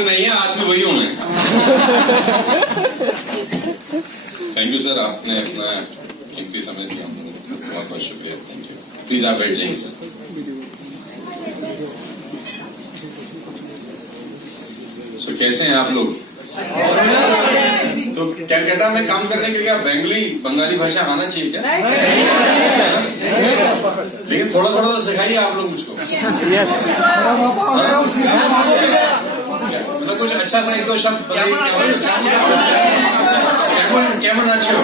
नौकरी नहीं है, आदमी वही हूं मैं। थैंक यू सर, आपने अपना कीमती समय दिया, बहुत बहुत शुक्रिया। Thank you. प्लीज आप बैठ जाइए सर। सो कैसे हैं आप लोग? तो कलकत्ता में काम करने के लिए बंगाली भाषा आना चाहिए क्या? लेकिन थोड़ा थोड़ा तो सिखाइए आप लोग मुझको। मतलब कुछ अच्छा सा एक दो शब्द बताइए। कैमन अच्छे हो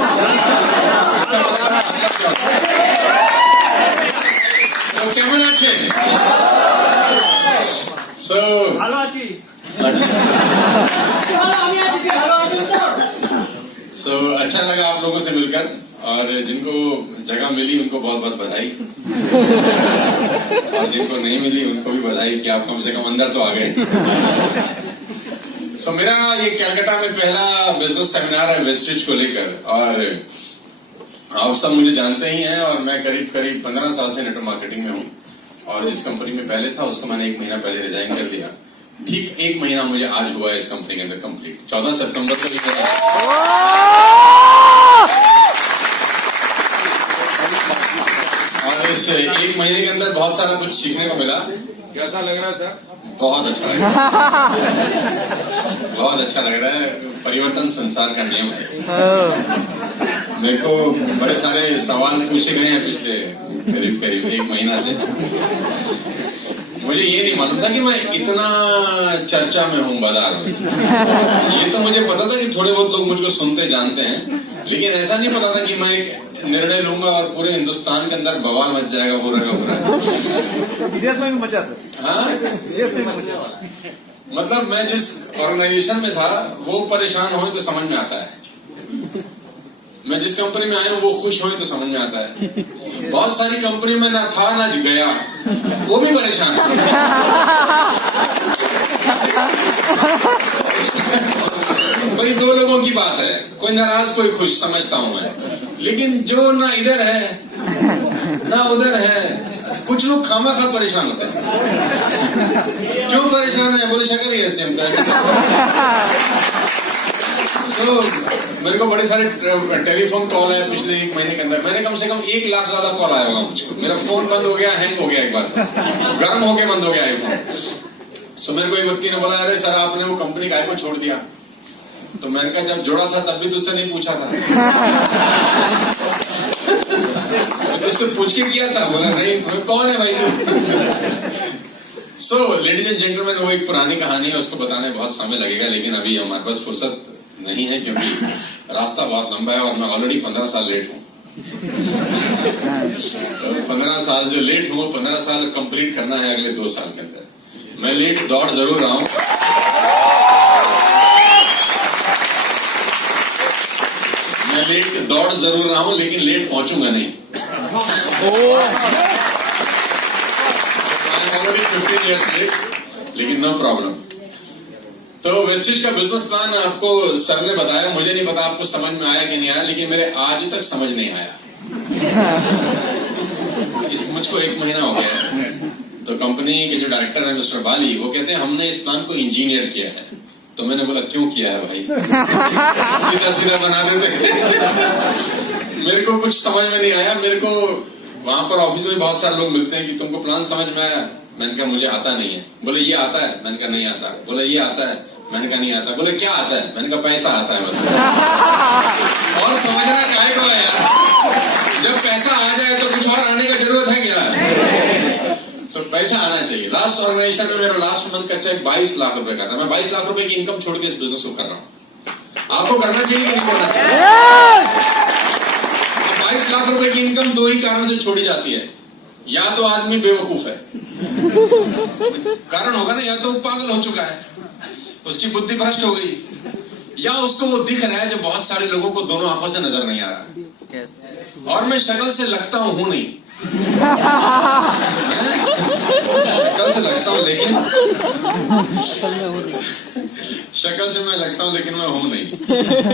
तो कैमन अच्छे सो अच्छा लगा आप लोगों से मिलकर, और जिनको जगह मिली उनको बहुत बहुत बधाई, और जिनको नहीं मिली उनको भी बधाई कि आप कम से कम अंदर तो आ गए। मेरा ये कलकत्ता में पहला बिजनेस सेमिनार है वेस्टेज को लेकर, और आप सब मुझे जानते ही हैं, और मैं करीब 15 साल से नेटवर्क मार्केटिंग में हूँ, और जिस कंपनी में पहले था उसको मैंने 1 महीना पहले रिजाइन कर दिया। ठीक 1 महीना मुझे आज हुआ है इस कंपनी के अंदर कंप्लीट। 14 सितंबर को भी और इस 1 महीने के अंदर बहुत सारा कुछ सीखने को मिला। कैसा लग रहा है सर? बहुत अच्छा लग रहा है, बहुत अच्छा लग रहा है। परिवर्तन संसार का नियम है। मेरे को बड़े सारे सवाल पूछे गए हैं पिछले करीब 1 महीना से। मुझे ये नहीं मालूम था कि मैं इतना चर्चा में हूँ बाजार में। ये तो मुझे पता था कि थोड़े बहुत लोग मुझको सुनते जानते हैं, लेकिन ऐसा नहीं पता था कि मैं एक निर्णय लूंगा और पूरे हिंदुस्तान के अंदर बवाल मच जाएगा पूरा का पूरा। विदेश में भी मचा सर। हाँ, विदेश में मचा। मतलब मैं जिस ऑर्गेनाइजेशन में था वो परेशान हो तो समझ में आता है, मैं जिस कंपनी में आया हूँ वो खुश हो तो समझ में आता है। बहुत सारी कंपनी में ना था ना गया, वो भी परेशान है। कोई 2 लोगों की बात है, कोई नाराज कोई खुश, समझता हूं मैं। लेकिन जो ना इधर है ना उधर है, कुछ लोग खामा-खा परेशान होते हैं। क्यों परेशान है? बोले शक्ल ही ऐसे हम तो ऐसे। मेरे को बड़े सारे टेलीफोन कॉल आए पिछले 1 महीने के अंदर। मैंने कम से कम 1 लाख ज्यादा कॉल आया होगा मुझको। मेरा फोन बंद हो गया, हैंग हो गया, एक बार गर्म होके बंद हो गया आईफोन। मेरे को एक व्यक्ति ने बोला, अरे सर आपने वो कंपनी काय को छोड़ दिया? तो मैंने कहा जब जोड़ा था तब भी तुझसे नहीं पूछा था। तुझसे पूछ के किया था? बोला नहीं। कौन है भाई तू? लेडीज एंड जेंटलमैन, वो एक पुरानी कहानी है, उसको बताने बहुत समय लगेगा, लेकिन अभी हमारे पास फुर्सत नहीं है क्योंकि रास्ता बहुत लंबा है और मैं ऑलरेडी 15 साल लेट हूँ। 15 साल जो लेट हूँ, 15 साल कंप्लीट करना है अगले 2 साल के अंदर। मैं लेट दौड़ जरूर रहा हूँ, लेकिन लेट पहुंचूंगा नहीं। ऑलरेडी 15 years लेट, लेकिन नो प्रॉब्लम। तो वेस्टेज का बिजनेस प्लान आपको सर ने बताया, मुझे नहीं पता आपको समझ में आया कि नहीं आया, लेकिन मेरे आज तक समझ नहीं आया। मुझको 1 महीना हो गया है। तो कंपनी के जो डायरेक्टर है मिस्टर बाली, वो कहते हैं हमने इस प्लान को इंजीनियर किया है। तो मैंने बोला क्यों किया है भाई? सीधा सीधा बना देते। मेरे को कुछ समझ में नहीं आया। मेरे को वहां पर ऑफिस में बहुत सारे लोग मिलते हैं कि तुमको प्लान समझ में आया? मैंने कहा मुझे आता नहीं है। बोले ये आता है? मैंने कहा नहीं आता। बोले ये आता है? मैंने कहा नहीं आता। बोले क्या आता है? मैंने कहा पैसा आता है बस। और समझना काय को है यार? जब पैसा आ जाए तो कुछ और आने का जरूरत है क्या? तो पैसा आना चाहिए। लास्ट ऑर्गेनाइजेशन में मेरा लास्ट मंथ का चेक 22 लाख रुपए का था। मैं 22 लाख रुपए की इनकम छोड़ के इस बिजनेस को कर रहा हूँ। आपको करना चाहिए कि नहीं करना चाहिए? 22 लाख रुपए की इनकम 2 ही कारण से छोड़ी जाती है। या तो आदमी बेवकूफ है, कारण होगा ना, या तो वो पागल हो चुका है, उसकी बुद्धि भ्रष्ट हो गई, या उसको वो दिख रहा है जो बहुत सारे लोगों को दोनों आंखों से नजर नहीं आ रहा। और मैं शक्ल से लगता हूं नहीं, शक्ल से लगता हूं लेकिन शक्ल से मैं लगता हूं लेकिन मैं हूं नहीं।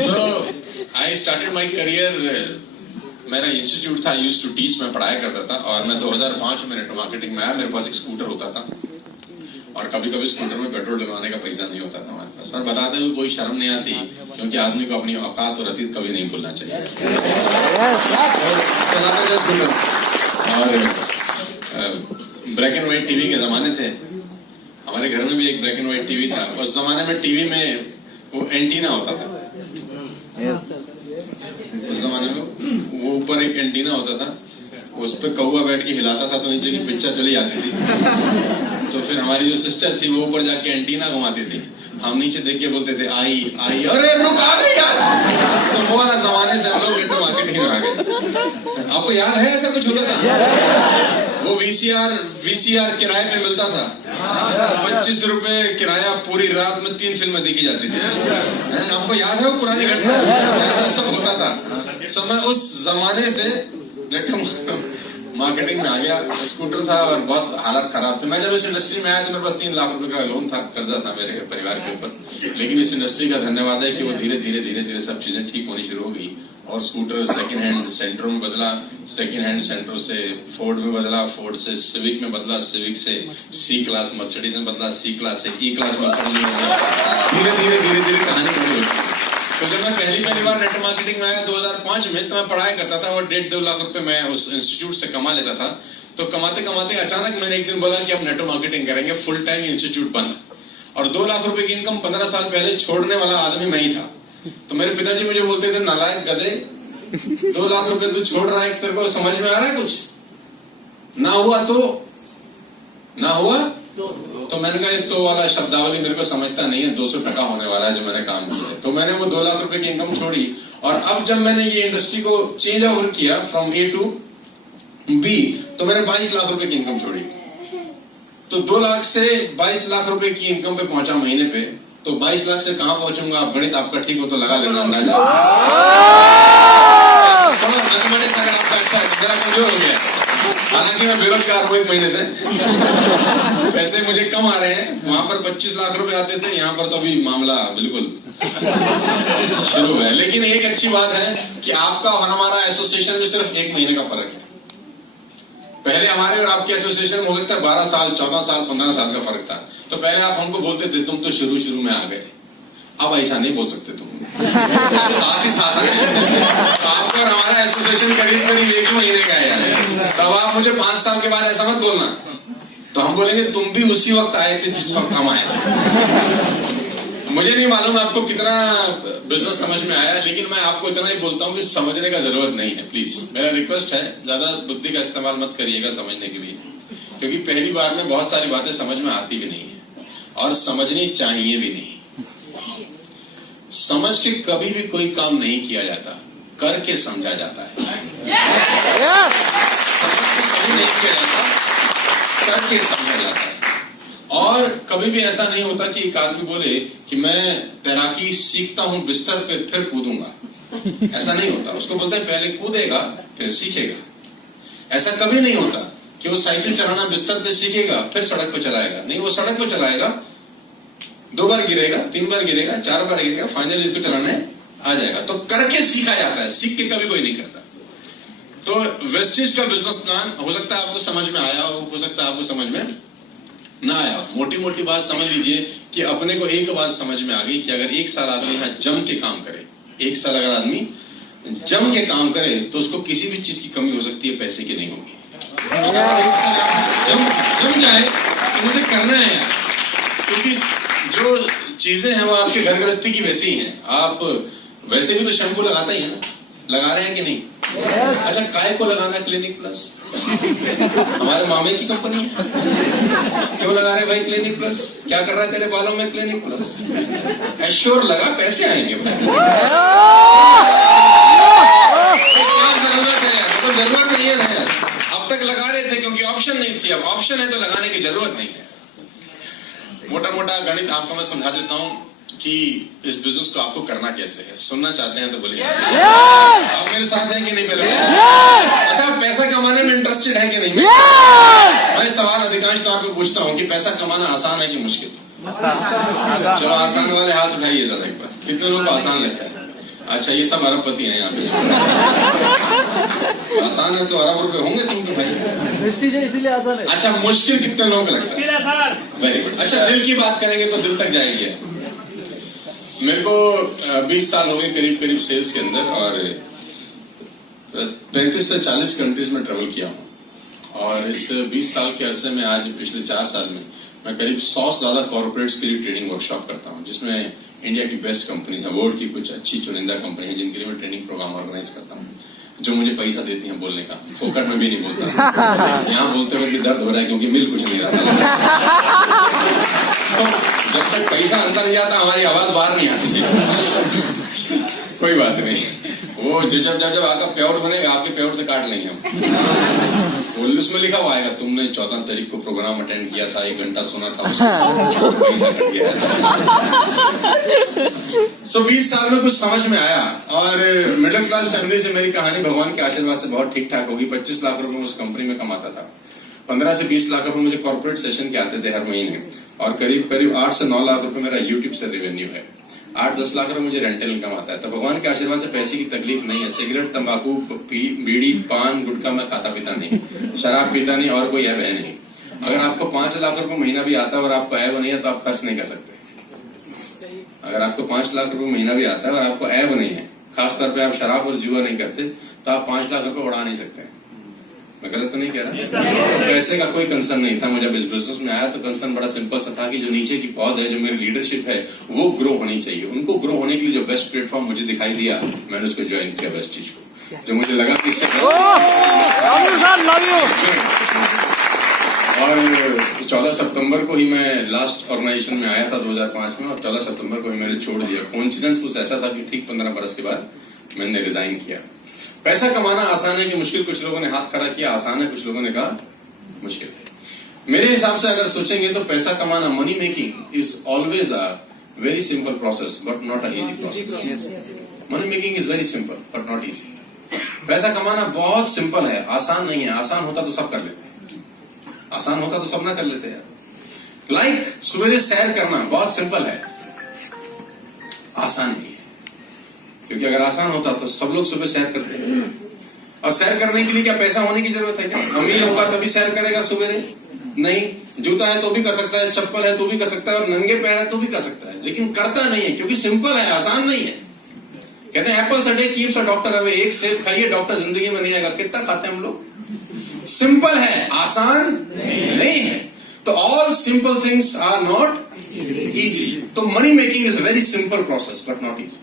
सो आई स्टार्टेड माई करियर, मेरा इंस्टीट्यूट था, यूज्ड टू टीच, मैं पढ़ाया करता था। और मैं 2005 में नेटवर्क मार्केटिंग में आया। मेरे पास एक स्कूटर होता था और कभी कभी स्कूटर में पेट्रोल डलवाने का पैसा नहीं होता था हमारे पास, और बताते हुए कोई शर्म नहीं आती, क्योंकि आदमी को अपनी औकात और अतीत कभी नहीं भूलना चाहिए। चलाते थे स्कूटर, और ब्लैक एंड व्हाइट टीवी के जमाने थे। हमारे घर में भी एक ब्लैक एंड व्हाइट टीवी था। उस जमाने में टीवी में वो एंटीना होता था। उस जमाने में वो ऊपर एक एंटीना होता था, उस पर कौवा बैठ के हिलाता था तो नीचे की पिक्चर चली जाती थी। तो फिर हमारी जो सिस्टर थी वो ऊपर जाके एंटीना घुमाती थी, हम नीचे देख के बोलते थे आई आई, अरे रुक आ गई यार। तो वो वाला जमाने से हम लोग नेट मार्केटिंग में आ गए। आपको याद है ऐसा कुछ होता था? वो वीसीआर किराए पे मिलता था, 25 रुपए किराया, पूरी रात में 3 फिल्में देखी जाती थी। आपको याद है वो पुरानी घटना? ऐसा सब होता था। सब मैं उस जमाने से मार्केटिंग में आ गया। स्कूटर था और बहुत हालत खराब थी। मैं जब इस इंडस्ट्री में आया तो मेरे पास 3 लाख रुपए का लोन था, कर्जा था मेरे परिवार के ऊपर। लेकिन इस इंडस्ट्री का धन्यवाद है कि वो धीरे धीरे सब चीजें ठीक होनी शुरू हो गई, और स्कूटर सेकंड हैंड सेंटरों में बदला, सेकंड हैंड सेंटरों से फोर्ड में बदला, फोर्ड से सिविक में बदला, सिविक से सी क्लास मर्सिडीज में बदला, सी क्लास से ई क्लास मर्सिडीज में बदला। धीरे धीरे कहानी पूरी होती। तो जब मैं पहली बार नेट मार्केटिंग में आया 2005 में, तो मैं पढ़ाई करता था और 1.5-2 लाख रुपए मैं उस इंस्टीट्यूट से कमा लेता था। तो कमाते कमाते अचानक मैंने एक दिन बोला कि अब नेट मार्केटिंग करेंगे, फुल टाइम इंस्टीट्यूट बंद। और 2 लाख रुपए की इनकम 15 साल पहले छोड़ने वाला आदमी मैं ही था। तो मेरे पिताजी मुझे बोलते थे, नालायक गधे, 2 लाख रुपए तू छोड़ रहा है, तेरे को समझ में आ रहा है कुछ? ना हुआ तो मैंने कहा तो वाला शब्दावली मेरे को समझता नहीं है, 200 टका होने वाला है जो मैंने काम किया है। तो मैंने वो 2 लाख रुपए की इनकम छोड़ी, और अब जब मैंने ये इंडस्ट्री को चेंज ओवर किया फ्रॉम ए टू बी, तो मैंने 22 लाख रुपए की इनकम छोड़ी। तो 2 लाख से 22 लाख रुपए की इनकम पे पहुंचा महीने पे। तो 22 लाख से कहां पहुंचूंगा? आप गणित आपका ठीक हो तो लगा लेना अंदाजा। मैथमेटिक्स अगर आपका अच्छा है, जरा कमजोर हो गया। हालांकि मैं बेरोजगार हूं 1 महीने से, पैसे मुझे कम आ रहे हैं। वहां पर 25 लाख रुपए आते थे, यहाँ पर तो अभी मामला बिल्कुल शुरू है। लेकिन एक अच्छी बात है कि आपका और हमारा एसोसिएशन में सिर्फ 1 महीने का फर्क है। पहले हमारे और आपके एसोसिएशन में हो सकता है 12 साल, 14 साल, 15 साल का फर्क था। तो पहले आप हमको बोलते थे तुम तो शुरू में आ गए। अब ऐसा नहीं बोल सकते तुम, साथ ही साथ आपका और हमारा एसोसिएशन करीब 1 महीने का है। तब आप मुझे 5 साल के बाद ऐसा मत बोलना, तो हम बोलेंगे तुम भी उसी वक्त आए थे जिस वक्त हम आए। मुझे नहीं मालूम आपको कितना बिजनेस समझ में आया, लेकिन मैं आपको इतना ही बोलता हूँ कि समझने का जरूरत नहीं है। प्लीज मेरा रिक्वेस्ट है, ज्यादा बुद्धि का इस्तेमाल मत करिएगा समझने के लिए, क्योंकि पहली बार में बहुत सारी बातें समझ में आती भी नहीं है और समझनी चाहिए भी नहीं। समझ के कभी भी कोई काम नहीं किया जाता, करके समझा जाता है। समझ के कभी नहीं किया जाता, करके समझा जाता है। और कभी भी ऐसा नहीं होता कि एक आदमी बोले कि मैं तैराकी सीखता हूं बिस्तर पे फिर कूदूंगा, ऐसा नहीं होता। उसको बोलते हैं पहले कूदेगा फिर सीखेगा। ऐसा कभी नहीं होता कि वो साइकिल चलाना बिस्तर पे सीखेगा फिर सड़क पे चलाएगा। नहीं, वो सड़क पे चलाएगा, 2 बार गिरेगा, 3 बार गिरेगा, 4 बार गिरेगा, फाइनली इसको चलाने आ जाएगा। तो करके सीखा जाता है, सीख के कभी कोई नहीं करता। तो वेस्टेज का बिजनेस प्लान हो सकता है आपको समझ में आया हो सकता है आपको समझ में ना आया। मोटी मोटी बात समझ लीजिए कि अपने को एक बात समझ में आ गई कि अगर 1 साल आदमी यहाँ जम के काम करे, 1 साल अगर आदमी जम के काम करे तो उसको किसी भी चीज की कमी हो सकती है, पैसे की नहीं होगी। अगर 1 साल जम जाए तो मुझे करना है यार, क्योंकि जो चीजें हैं वो आपके घर गृहस्थी की वैसी ही हैं। आप वैसे भी तो शैम्पू लगाते ही है ना, लगा रहे हैं कि नहीं? अच्छा, काय को लगाना क्लिनिक प्लस? हमारे मामे की कंपनी है, क्यों लगा रहे भाई क्लिनिक प्लस? क्या कर रहा है तेरे बालों में क्लिनिक प्लस? एश्योर लगा, पैसे आएंगे भाई। क्या जरूरत है यार? तो जरूरत नहीं है ना यार। अब तक लगा रहे थे क्योंकि ऑप्शन नहीं थी, अब ऑप्शन है तो लगाने की जरूरत नहीं है। मोटा मोटा गणित आपको मैं समझा देता हूँ कि इस बिजनेस को आपको करना कैसे है। सुनना चाहते हैं तो बोलिए। आप मेरे साथ हैं कि नहीं मेरे? अच्छा, पैसा कमाने में इंटरेस्टेड है कि नहीं? मैं सवाल अधिकांश तौर पे पूछता हूँ कि पैसा कमाना आसान है कि मुश्किल? चलो आसान वाले हाथ उठाइए जरा एक बार। कितने लोगों को आसान लगता है? अच्छा, ये सब अरबपति हैं यहाँ पे। आसान है तो अरब रुपए होंगे तुमको भाई, इसीलिए आसान है। अच्छा, मुश्किल कितने लोगों को लगता है? Very good. अच्छा, दिल की बात करेंगे तो दिल तक जाएगी। मेरे को 20 साल हो गए करीब करीब सेल्स के अंदर, और 35 से 40 कंट्रीज में ट्रेवल किया हूँ। और इस 20 साल के अरसे में आज पिछले 4 साल में मैं करीब 100 से ज्यादा कॉर्पोरेट्स के लिए ट्रेनिंग वर्कशॉप करता हूँ, जिसमें इंडिया की बेस्ट कंपनीज है, वर्ल्ड की कुछ अच्छी चुनिंदा कंपनी है जिनके लिए मैं ट्रेनिंग प्रोग्राम ऑर्गेनाइज करता हूँ, जो मुझे पैसा देती हैं बोलने का। फोकट में भी नहीं बोलता, यहाँ बोलते हुए भी दर्द हो रहा है क्योंकि मिल कुछ नहीं रहा। तो जब तक पैसा अंदर नहीं जाता हमारी आवाज बाहर नहीं आती। कोई बात नहीं, वो जब आपका प्योर बनेगा आपके प्योर से काट लेंगे हम। उसमें लिखा हुआ आएगा तुमने 14 तारीख को प्रोग्राम अटेंड किया था, 1 घंटा सुना था, उसको पैसा कट गया था। 20 साल में कुछ समझ में आया, और मिडिल क्लास फैमिली से मेरी कहानी भगवान के आशीर्वाद से बहुत ठीक ठाक होगी। 25 लाख रुपए उस कंपनी में कमाता था, 15 से 20 लाख रुपए मुझे कॉर्पोरेट सेशन के आते थे हर महीने, और करीब करीब 8 से 9 लाख रुपए मेरा यूट्यूब से रेवेन्यू है। 8-10 लाख रुपए मुझे रेंटल इनकम आता है। तो भगवान के आशीर्वाद से पैसे की तकलीफ नहीं है। सिगरेट, तंबाकू, बीड़ी, पान, गुटखा मैं खाता पीता नहीं, शराब पीता नहीं, और कोई ऐब है नहीं। अगर आपको 5 लाख रुपए महीना भी आता है और आपको ऐब नहीं है तो आप खर्च नहीं कर सकते। अगर आपको 5 लाख रुपए महीना भी आता है और आपको ऐब नहीं है, खासतौर पे आप शराब और जुआ नहीं करते, तो आप 5 लाख रुपए उड़ा नहीं सकते। मैं गलत तो नहीं कह रहा? पैसे का कोई कंसर्न नहीं था। मुझे इस बिजनेस में आया तो कंसर्न बड़ा सिंपल सा था कि जो नीचे की पौध है, जो मेरी लीडरशिप है, वो ग्रो होनी चाहिए। उनको ग्रो होने के लिए जो बेस्ट प्लेटफॉर्म मुझे दिखाई दिया, मैंने उसको ज्वाइन किया, बेस्ट चीज को, जो मुझे लगा कि इससे और 14 सितंबर को ही मैं लास्ट ऑर्गेनाइजेशन में आया था 2005 में, और 14 सितंबर को ही मैंने छोड़ दिया। कोइंसिडेंस कुछ ऐसा था कि ठीक 15 बरस के बाद मैंने रिजाइन किया। पैसा कमाना आसान है कि मुश्किल? कुछ लोगों ने हाथ खड़ा किया आसान है, कुछ लोगों ने कहा मुश्किल है। मेरे हिसाब से अगर सोचेंगे तो पैसा कमाना, money making is always a very simple process but not a easy process. Money making is very simple but not easy. पैसा कमाना बहुत सिंपल है, आसान नहीं है। आसान होता तो सब कर लेते, आसान होता तो सब ना कर लेते यार। लाइक सवेरे सैर करना बहुत सिंपल है, आसान नहीं है। क्योंकि अगर आसान होता तो सब लोग सुबह सैर करते हैं। और सैर करने के लिए क्या पैसा होने की जरूरत है क्या? अमीर होगा तभी सैर करेगा सवेरे? नहीं। जूता है तो भी कर सकता है, चप्पल है तो भी कर सकता है, और नंगे पैर है तो भी कर सकता है, लेकिन करता नहीं है क्योंकि सिंपल है, आसान नहीं है। कहते हैं Apple a day keeps a doctor away. एक सेब खाइए, डॉक्टर जिंदगी में नहीं आएगा। कितना खाते हैं हम लोग? सिंपल है, आसान नहीं है। तो all simple things are not easy. तो money making is a very simple process but not easy.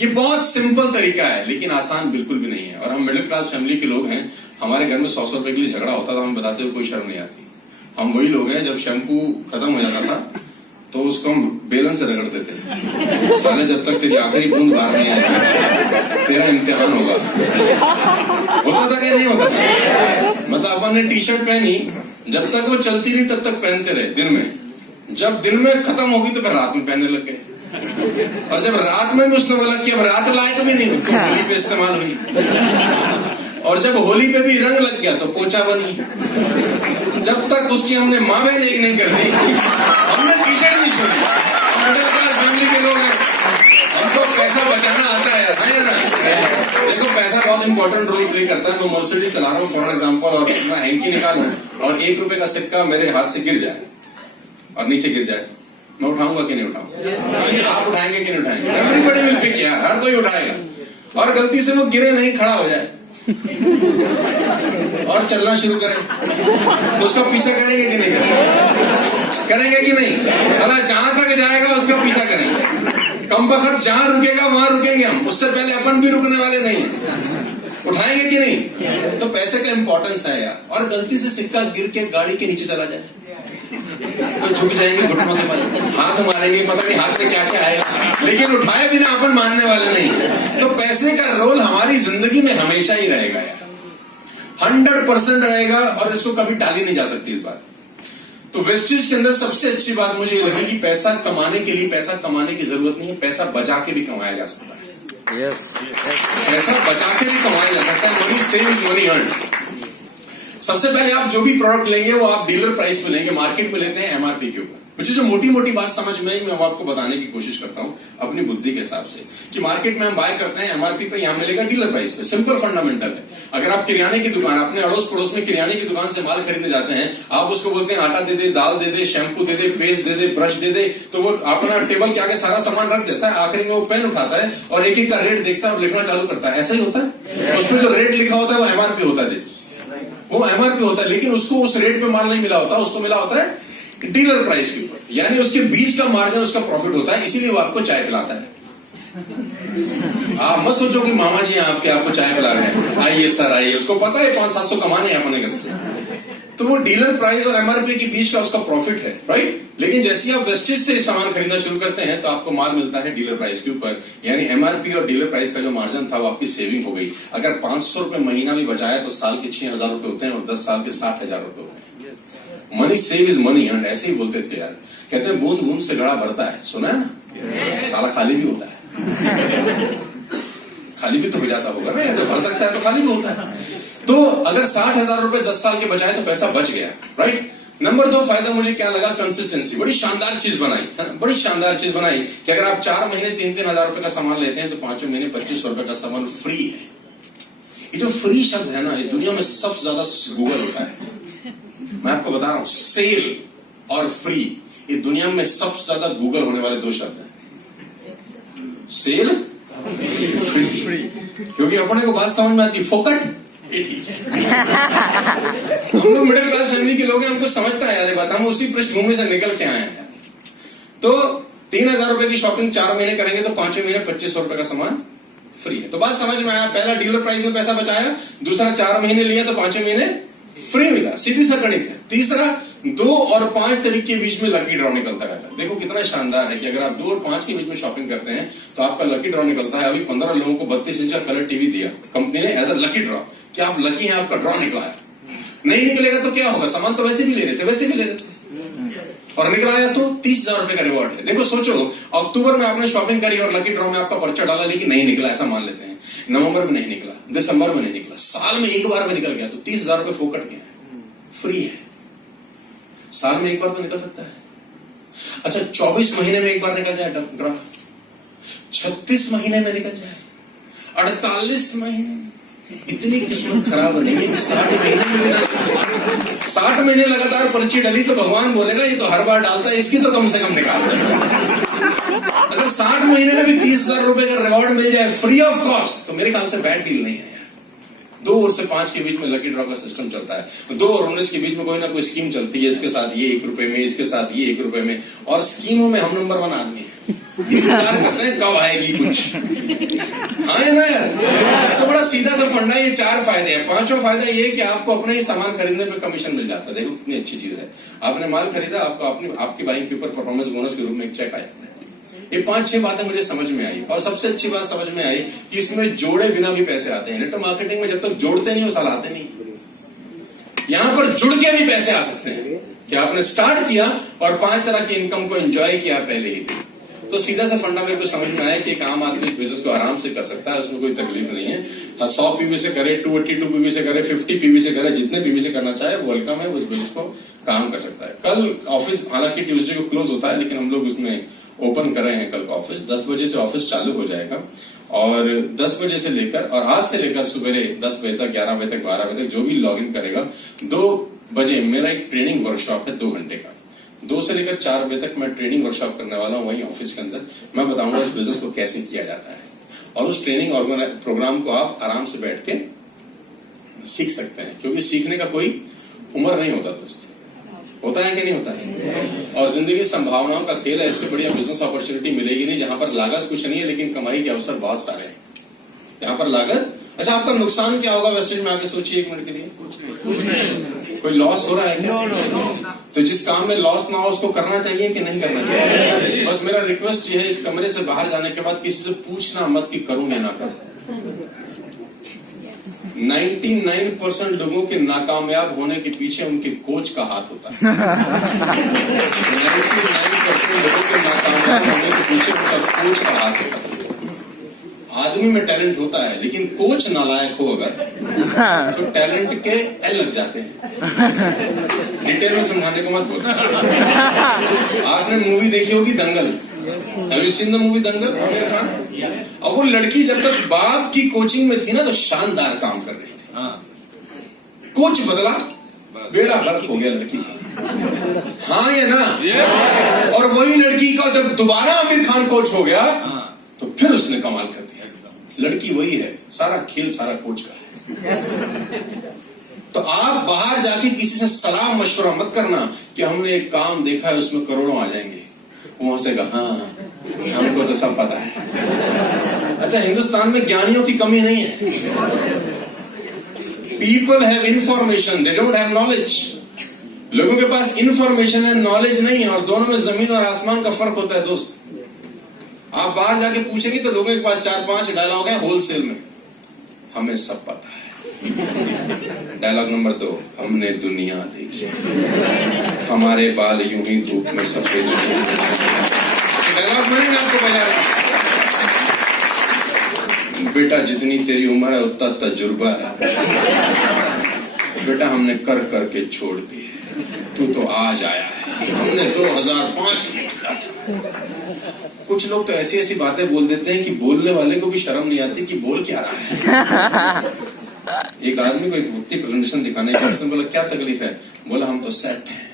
ये बहुत सिंपल तरीका है लेकिन आसान बिल्कुल भी नहीं है। और हम मिडिल क्लास फैमिली के लोग हैं, हमारे घर में 100 रुपए के लिए झगड़ा होता था, हम बताते हुए कोई शर्म नहीं आती। हम वही लोग हैं, जब शैम्पू खत्म हो जाता था तो उसको हम बेलन से रगड़ते थे। साले जब तक तेरी आखिरी बूंद बाहर नहीं आएगी तेरा इम्तिहान होगा। होता था कि नहीं होता था? मतलब अपन ने टी शर्ट पहनी, जब तक वो चलती रही तब तक पहनते रहे दिन में। जब दिन में खत्म होगी तो फिर रात में पहनने लग गए। और जब रात में भी उसने बोला कि अब रात लायक भी नहीं, तो होली पे इस्तेमाल हुई। और जब होली पे भी रंग लग गया तो पोछा बनी। जब तक उसकी हमने माँ बहन एक नहीं कर दी, हमने टी शर्ट नहीं छोड़ी। मिडिल क्लास फैमिली के लोग हैं, हमको पैसा बचाना आता है ना। देखो पैसा बहुत इंपॉर्टेंट रोल प्ले करता है। मैं मर्सिडीज चला रहा हूँ फॉर एग्जाम्पल, और मैं हैंकी निकालूं और 1 रुपए का सिक्का मेरे हाथ से गिर जाए और नीचे गिर जाए, मैं उठाऊंगा कि नहीं उठाऊंगा? आप उठाएंगे कि नहीं उठाएंगे? एवरीबॉडी विल पिक यार, हर कोई उठाएगा। और गलती से वो गिरे नहीं, खड़ा हो जाए और चलना शुरू करे तो उसका पीछा करेंगे कि नहीं करेंगे? करेंगे कि नहीं? अल्लाह जहां तक जाएगा उसका पीछा करेंगे। कम बखत जहां रुकेगा वहां रुकेंगे हम, उससे पहले अपन भी रुकने वाले नहीं है। उठाएंगे कि नहीं? तो पैसे का इंपॉर्टेंस है यार। और गलती से सिक्का गिर के गाड़ी के नीचे चला जाए तो झुक जाएंगे घुटनों के बल, हाथ मारेंगे, पता नहीं हाथ में क्या क्या आएगा, लेकिन उठाए बिना अपन मानने वाले नहीं। तो पैसे का रोल हमारी जिंदगी में हमेशा ही रहेगा यार, 100% रहेगा, और इसको कभी टाली नहीं जा सकती इस बात। तो वेस्टेज के अंदर सबसे अच्छी बात मुझे ये लगी कि पैसा कमाने के लिए पैसा कमाने की जरूरत नहीं है, पैसा बचा के भी कमाया जा सकता है। पैसा बचा के भी कमाया जा सकता है। Money save is money earn. सबसे पहले आप जो भी प्रोडक्ट लेंगे वो आप डीलर प्राइस पे लेंगे, मार्केट में लेते हैं एमआरपी के ऊपर। मुझे जो मोटी मोटी बात समझ में आई मैं वो आपको बताने की कोशिश करता हूं अपनी बुद्धि के हिसाब से कि मार्केट में हम बाय करते हैं एमआरपी पे, यहां मिलेगा डीलर प्राइस पे। सिंपल फंडामेंटल है। अगर आप किराने की दुकान, अपने अड़ोस पड़ोस में किराने की दुकान से माल खरीदने जाते हैं, आप उसको बोलते हैं आटा दे दे, दाल दे दे, शैम्पू दे दे, पेस्ट दे दे, ब्रश दे दे, तो वो अपना टेबल के आगे सारा सामान रख देता है। आखिरी में वो पेन उठाता है और एक एक का रेट देखता है और लिखना चालू करता है। ऐसा ही होता है। उसमें जो रेट लिखा होता है वो एमआरपी होता है, वो एमआरपी होता है, लेकिन उसको उस रेट पे माल नहीं मिला होता, उसको मिला होता है डीलर प्राइस के ऊपर, यानी उसके बीच का मार्जिन उसका प्रॉफिट होता है। इसीलिए वो आपको चाय पिलाता है। आप मत सोचो कि मामा जी आपको चाय पिला रहे हैं, आइए सर आइए, उसको पता है 500-700 कमाने हैं अपने घर से। तो वो डीलर प्राइस और एमआरपी के बीच का उसका प्रॉफिट है, राइट। लेकिन जैसे आप वेस्टेज से सामान खरीदना शुरू करते हैं तो आपको माल मिलता है डीलर प्राइस के ऊपर, यानी एमआरपी और डीलर प्राइस का जो मार्जिन था वो आपकी सेविंग हो गई। अगर 500 रुपए महीना भी बचाया तो साल के 6,000 रुपए होते हैं और 10 साल के 60,000 रुपए होते हैं। मनी सेव इज मनी, ऐसे ही बोलते थे यार। कहते हैं बूंद बूंद से घड़ा भरता है, सुना है ना। साला खाली भी होता है, खाली भी तो हो जाता होगा ना, जब भर सकता है तो खाली भी होता है। तो अगर 60,000 रुपए 10 साल के बचाए तो पैसा बच गया, राइट। नंबर 2 फायदा मुझे क्या लगा, कंसिस्टेंसी। बड़ी शानदार चीज बनाई, बड़ी शानदार चीज बनाई कि अगर आप 4 महीने 3-3 हजार रुपए का सामान लेते हैं तो 5 महीने 2500 रुपए का सामान फ्री है। ये जो फ्री शब्द है ना, इस दुनिया में सबसे ज्यादा गूगल होता है। मैं आपको बता रहा हूं, सेल और फ्री, ये दुनिया में सबसे ज्यादा गूगल होने वाले 2 शब्द हैं। Sale, free. क्योंकि अपने को बात समझ में आती, फोकट ये ठीक है। हम लोग मिडिल क्लास फैमिली के लोग हैं, हमको समझता है यार बात, हम उसी पृष्ठभूमि से निकल के आए हैं। तो 3,000 रुपए की शॉपिंग 4 महीने करेंगे तो 5वें महीने 2500 रुपए का सामान फ्री है। तो बात समझ में आया, पहला डीलर प्राइस में पैसा बचाया, दूसरा 4 महीने लिया तो 5वें महीने फ्री मिला, सीधी सा गणित है। तीसरा 2 और 5 तारीख के बीच में लकी ड्रॉ निकलता रहता है। देखो कितना शानदार है कि अगर आप 2 और 5 के बीच में शॉपिंग करते हैं तो आपका लकी ड्रॉ निकलता है। अभी 15 लोगों को 32 इंच का कलर टीवी दिया कंपनी ने एज अ लकी ड्रॉ, कि आप लकी हैं, आपका ड्रॉ निकला है। नहीं निकलेगा तो क्या होगा, सामान तो वैसे भी ले रहे थे, और निकला आया तो 30,000 रुपए का रिवॉर्ड है। देखो सोचो, अक्टूबर में आपने शॉपिंग करी और लकी ड्रॉ में आपका पर्चा डाला, लेकिन नहीं निकला, ऐसा मान लेते हैं। नवंबर में नहीं निकला, दिसंबर में नहीं निकला, साल में एक बार में निकल गया तो 30,000 रुपए फोकट गया, फ्री है। साल में एक बार तो निकल सकता है। अच्छा 24 महीने में एक बार निकल जाए ड्रॉ, 36 महीने में निकल जाए, 48 महीने, इतनी किस्मत खराब नहीं है कि 60 महीने में निकल। 60 महीने लगातार पर्ची डली तो भगवान बोलेगा ये तो हर बार डालता है, इसकी तो कम से कम निकाल दे। अगर 60 महीने में भी 30,000 रुपए का रिवॉर्ड मिल जाए फ्री ऑफ कॉस्ट तो मेरे ख्याल से बैड डील नहीं है यार। 2 और से 5 के बीच में लकी ड्रॉ का सिस्टम चलता है, 2 और 19 के बीच में कोई ना कोई स्कीम चलती है, इसके साथ ये 1 रुपए में, इसके साथ ये 1 रुपए में, और स्कीमों में हम नंबर 1 आदमी है। इंतजार करते हैं कब आएगी कुछ, हाँ है ना यार। तो बड़ा सीधा सा फंडा, ये 4 फायदे हैं। 5वां फायदा ये कि आपको अपने ही सामान खरीदने पे कमीशन मिल जाता है। देखो कितनी अच्छी चीज है, आपने माल खरीदा, आपको आपकी बाइक के ऊपर परफॉर्मेंस बोनस के रूप में एक चेक आया। ये 5-6 बातें मुझे समझ में आई, और सबसे अच्छी बात समझ में आई कि इसमें जोड़े बिना भी पैसे आते हैं। नेटवर्क मार्केटिंग में जब तक जोड़ते नहीं वो साल आते नहीं। यहां पर जुड़ के भी पैसे आ सकते हैं कि आपने स्टार्ट किया और 5 तरह की इनकम को एंजॉय किया पहले ही। तो सीधा सा फंडा मेरे को समझ में आया कि एक आम आदमी बिजनेस को आराम से कर सकता है, उसमें कोई तकलीफ नहीं है। 100 पीवी से करे, 282 पीवी से करे, 50 पीवी से करे, जितने पीवी से करना चाहे वो वेलकम है, उस बिजनेस को काम कर सकता है। कल ऑफिस हालांकि ट्यूसडे को क्लोज होता है, लेकिन हम लोग उसमें ओपन कर रहे हैं कल का ऑफिस। 10 बजे से ऑफिस चालू हो जाएगा, और 10 बजे से लेकर, और आज से लेकर सुबह 10 बजे तक, 11 बजे तक, 12 बजे तक जो भी लॉग इन करेगा, 2 बजे मेरा एक ट्रेनिंग वर्कशॉप है 2 घंटे का। 2 से लेकर 4 बजे तक मैं ट्रेनिंग वर्कशॉप करने वाला हूं वहीं ऑफिस के अंदर। मैं बताऊंगा इस बिजनेस को कैसे किया जाता है, और उस ट्रेनिंग प्रोग्राम को आप आराम से बैठ के सीख सकते हैं, क्योंकि सीखने का कोई उम्र नहीं होता दोस्त। होता है कि नहीं होता है? और जिंदगी संभावनाओं का खेल है, इससे बढ़िया बिजनेस अपॉर्चुनिटी मिलेगी नहीं, जहां पर लागत कुछ नहीं है लेकिन कमाई के अवसर बहुत सारे हैं। यहाँ पर लागत, अच्छा आपका नुकसान क्या होगा वेस्टेज में, आगे सोचिए 1 मिनट के लिए। कोई लॉस हो रहा है क्या? तो जिस काम में लॉस ना हो उसको करना चाहिए कि नहीं करना चाहिए? बस मेरा रिक्वेस्ट ये है, इस कमरे से बाहर जाने के बाद किसी से पूछना मत कि करूं या ना करूं। 99% लोगों के नाकामयाब होने के पीछे उनके कोच का हाथ होता है। 99% लोगों के नाकामयाब होने के पीछे उनका कोच का हाथ होता है। आदमी में टैलेंट होता है, लेकिन कोच नालायक हो अगर तो टैलेंट के एल लग जाते हैं। डिटेल में समझाने को मत बोलो। आपने मूवी देखी होगी दंगल, Have you seen the movie दंगल, आमिर खान? अब वो लड़की जब तक बाप की कोचिंग में थी ना तो शानदार काम कर रही थी। कोच बदला, बेड़ा गर्क हो गया लड़की का। हाँ या ना? और वही लड़की का जब दोबारा आमिर खान कोच हो गया तो फिर उसने कमाल कर दिया। लड़की वही है, सारा खेल सारा कोच का है। तो आप बाहर जाके किसी से सलाह मशवरा मत करना कि हमने एक काम देखा है उसमें करोड़ों आ जाएंगे। वहां से कहा हाँ हमको तो सब पता है। अच्छा, हिंदुस्तान में ज्ञानियों की कमी नहीं है। People have information, they don't have knowledge. लोगों के पास इंफॉर्मेशन है, नॉलेज नहीं है, और दोनों में जमीन और आसमान का फर्क होता है दोस्त। आप बाहर जाके पूछेंगे तो लोगों के पास 4-5 डायलॉग है होलसेल में, हमें सब पता है। डायलॉग नंबर 2, हमने दुनिया देखी, हमारे बाल यूं ही धूप में सफेद नहीं। डायलॉग मैंने आपको बताया, बेटा जितनी तेरी उम्र है उतना तजुर्बा है। बेटा हमने कर करके छोड़ दिए, तू तो आज आया है। हमने 2005 में किया था। कुछ लोग तो ऐसी ऐसी बातें बोल देते हैं कि बोलने वाले को भी शर्म नहीं आती कि बोल क्या रहा है। एक आदमी को एक व्यक्ति प्रेजेंटेशन दिखाने का, उसने बोला क्या तकलीफ है? बोला हम तो सेट हैं,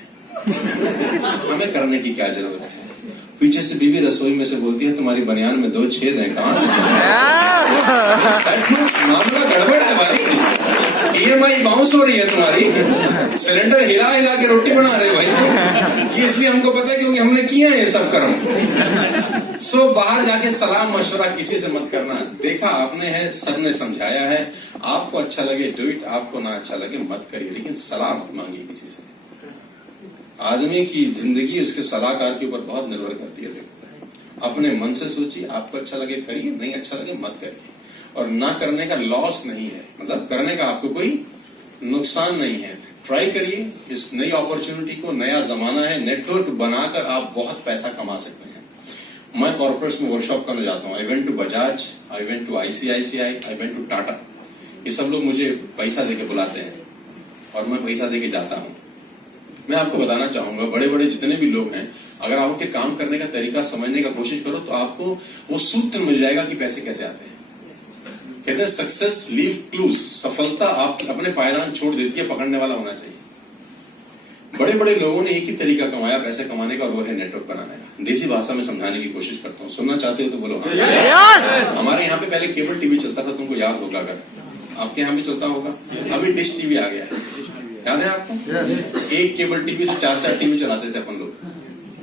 हमें करने की क्या जरूरत है। पीछे से बीवी रसोई में से बोलती है तुम्हारी बनियान में 2 छेद हैं, कहां से मामला गड़बड़ है भाई। EMI बाउंस हो रही है तुम्हारी, सिलेंडर हिला हिला के रोटी बना रहे भाई। ये इसलिए हमको पता है क्योंकि हमने किया है ये सब कर्म। सो बाहर जाके सलाह मशवरा किसी से मत करना। देखा आपने है, सबने समझाया है, आपको अच्छा लगे डू इट, आपको ना अच्छा लगे मत करिए, लेकिन सलाह मत मांगिए किसी से। आदमी की जिंदगी उसके सलाहकार के ऊपर बहुत निर्भर करती है। अपने मन से सोचिए, आपको अच्छा लगे करिए, नहीं अच्छा लगे मत करिए। और ना करने का लॉस नहीं है, मतलब करने का आपको कोई नुकसान नहीं है। ट्राई करिए इस नई अपॉर्चुनिटी को, नया जमाना है, नेटवर्क बनाकर आप बहुत पैसा कमा सकते हैं। मैं कॉर्पोरेट्स में वर्कशॉप करने जाता हूँ। I went to Bajaj, I went to ICICI, I went to Tata. ये सब लोग मुझे पैसा देके बुलाते हैं और मैं पैसा देके जाता हूँ। मैं आपको बताना चाहूंगा, बड़े बड़े जितने भी लोग हैं, अगर आप उनके काम करने का तरीका समझने का कोशिश करो तो आपको वो सूत्र मिल जाएगा कि पैसे कैसे आते हैं। कहते हैं सक्सेस लीव क्लूज, सफलता आप अपने पायदान छोड़ देती है, पकड़ने वाला होना चाहिए। बड़े बड़े लोगों ने एक ही तरीका कमाया पैसे कमाने का, वो है नेटवर्क बनाने का। देसी भाषा में समझाने की कोशिश करता हूँ, सुनना चाहते हो तो बोलो हाँ। हमारे यहाँ पे पहले केबल टीवी चलता था, तुमको याद होगा, अगर आपके यहाँ भी चलता होगा। अभी डिश टीवी आ गया है, याद है आपको? एक केबल टीवी से 4-4 टीवी चलाते थे अपन लोग।